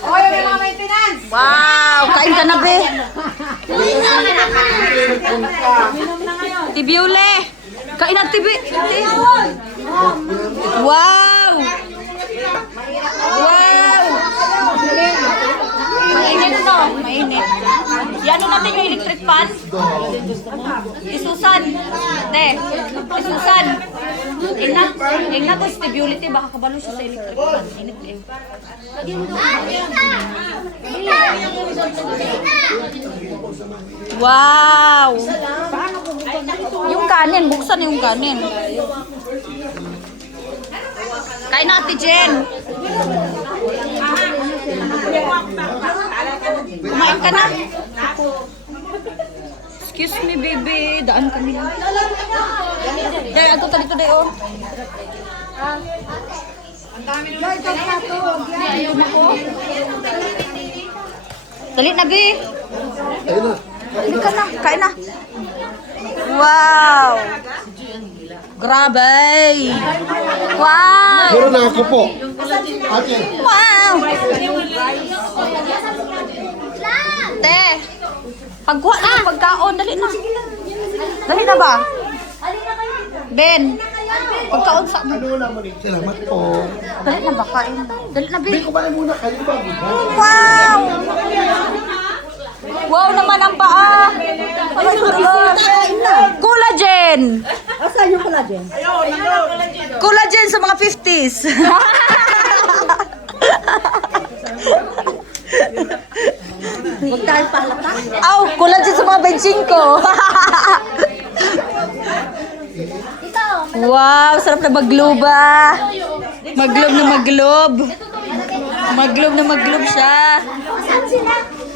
Oy, may mga maintenance. Wow! Kain ka na, be. Tibiule! Kain na, Tibi. Wow! Wow! Mainit to. Mainit. Yan natin yung electric fan. Isusan. Te. Isusan. Ingna to, stability. Baka kabalo siya sa electric fan. Init eh. Wow! Yung kanin. Buksan yung kanin. Kain na, Ate Jen. Kumain ka na? Excuse me, baby. Daan kami. Kaya ato dito dayo. Dali na, be. Dali ka na. Kain na. Wow! Grabe! Wow! Meron na ako po. Ate. Wow! Te! Pagkuha na yung pagkaon. Dali na. Dali na ba? Ben! Pagkaon sa... Ano naman eh. Salamat po. Dali na ba? Kain na. Dali na, Ben. Hindi, kumain muna kayo bago. Wow! Wow naman ang paa! Collagen! Asan yung collagen? Collagen sa mga 50s! Huwag tayo pahalata. Aw! Collagen sa mga 25! Wow! Sarap na maglob ah! Maglob na maglob! Maglob na maglob siya! Saan sila?